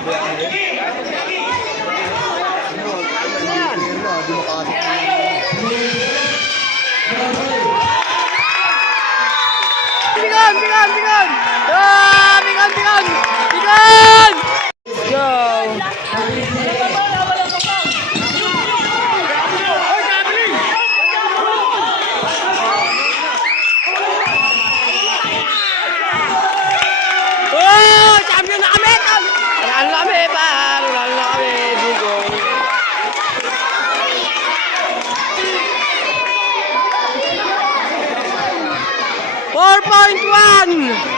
Bigan! Bigan! Bigan! Ah! Bigan! Bigan! Bigan! Go! Oh! Champion na kami! Nanalo na kami pa! Nanalo na kami! Dugong! 4.1!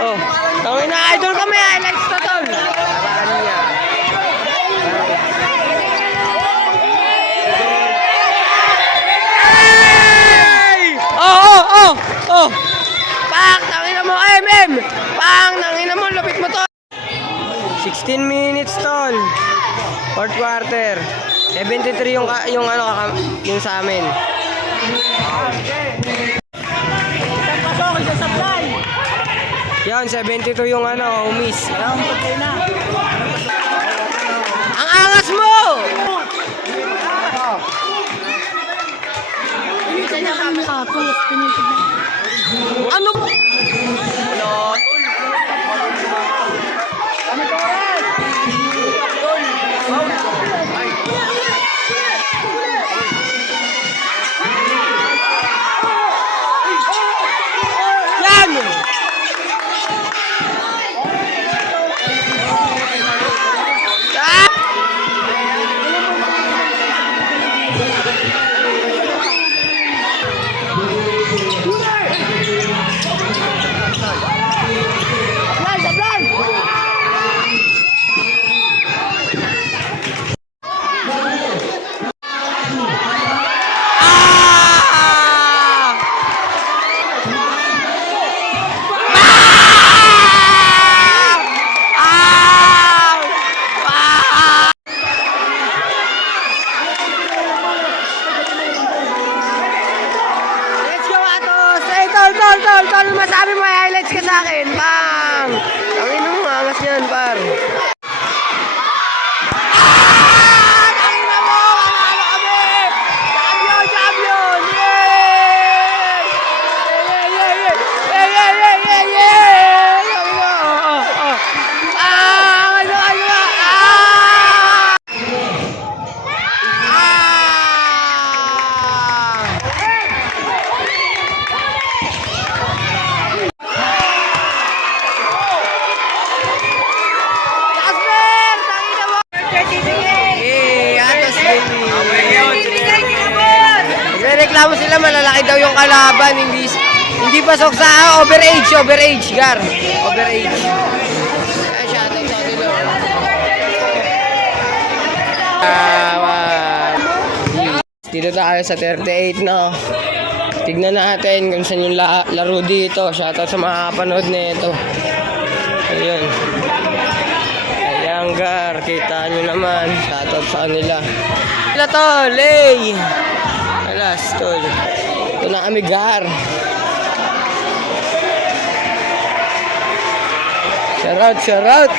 Oh, tawin na idol kami, highlights to tol. Paraan niya. Hey! Oh. Pak, tangina mo, MM. Pang, tangina mo, lupit mo to. 16 minutes tol. Fourth quarter. 73 yung sa amin. Yan, 72 yung homies. Ang angas mo! Ano po? Tol, masabi mo, highlights ka sa akin, bang! Tangin mo, angas yan, par. Tangin na mo, kamano kami! Champion! Nagreklamo sila, malalaki daw yung kalaban, hindi pasok sa overage, gar. Overage. Ay, shoutout sa nila. Dito tayo sa 38 na. Tignan natin kung saan yung laro dito. Shoutout sa mga kapanood nito. Ayun. Ayan, gar. Kita nyo naman. Shoutout sa kanila. Sila to, Lay. Alas, tol. Ito na kami, gar. Shout out.